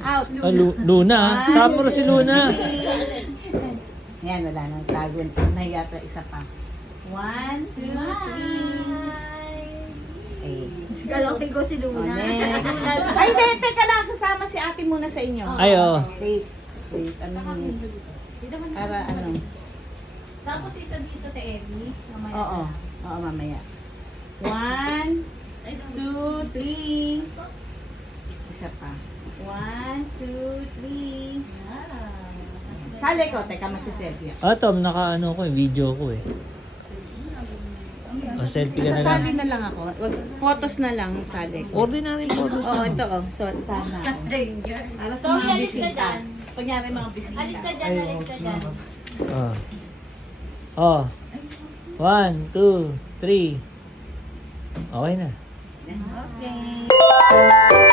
Out. Luna. Summer si Luna. Yan, wala nang tago. Nahiya to, isa pa. 1, 2, 3. Eh. Galotin ko si Luna. Next. Ay, hindi. Teka lang. Sasama si ate muna sa inyo. Ay, oo. Wait. Wait. Ano? Para ano? Tapos isa dito, te Emmy. Mamaya. Oo. Oo, mamaya. 1, 2, 3. Isa pa. 1, 2, 3. Sali ko. Teka, magsiselfie. Ah, Tom, naka-ano ko video ko eh. O, selfie ka na lang. Sasali na lang ako. Wag, photos na lang sali ko. Ordinary photos Oo, na. ito oh. So, sana. Para sa So, mga alis ka bisita. dyan. Kunyari mga bisita. Alis ka dyan, alis ka dyan. Oh. 1, 2, 3. Okay na. Okay.